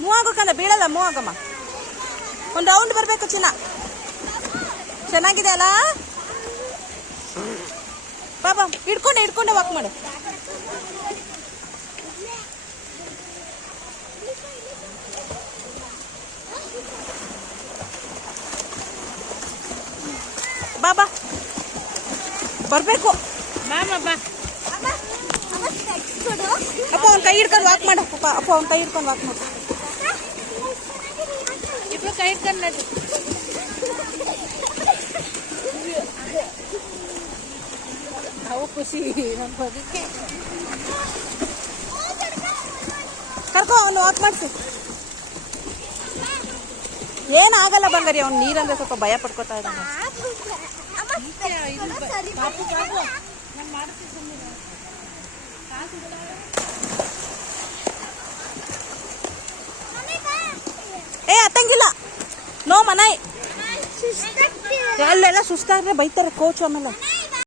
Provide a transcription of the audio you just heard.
Move ಆಗೋಕಂದ ಬೀಳಲ್ಲ, move ಆಗಮ್ಮ. ಒಂದು round ಬರಬೇಕು ಚಿನ್ನ. ಚೆನ್ನಾಗಿದೆ ಅಲ್ಲ? ಬಾಬಾ ಹಿಡ್ಕೊಂಡೆ ವಾಕ್ ಮಾಡು. ಬಾಬಾ ಬರ್ಬೇಕು. ಅಪ್ಪ ಅವ್ನ ಕೈ ಹಿಡ್ಕೊಂಡು ವಾಕ್ ಮಾಡು. ಅಪ್ಪ ಅವ್ನ ಕೈ ಹಿಡ್ಕೊಂಡು ವಾಕ್ ಮಾಡು. ಇಬ್ರು ಕೈ ಹಿಡ್ಕೊಂಡು ನಡಿ. ಅವು ಖುಷಿ ನಮ್ಮ ಬದುಕೆ. ಕರ್ಕೊ ಅವನು ವಾಕ್ ಮಾಡಿಸಿ. ಏನಾಗಲ್ಲ ಬಂಗಾರಿ, ಅವ್ನು ನೀರಂದ್ರೆ ಸ್ವಲ್ಪ ಭಯ ಪಡ್ಕೋತಾ ಇದ್ದಾನೆ. ಏ ಹತ್ತಂಗಿಲ್ಲ, ನೋ ಮನಾಯ್. ಅಲ್ಲೆಲ್ಲ ಸುಸ್ತಾದ್ರೆ ಬೈತಾರೆ ಕೋಚ್ ಆಮೇಲೆ.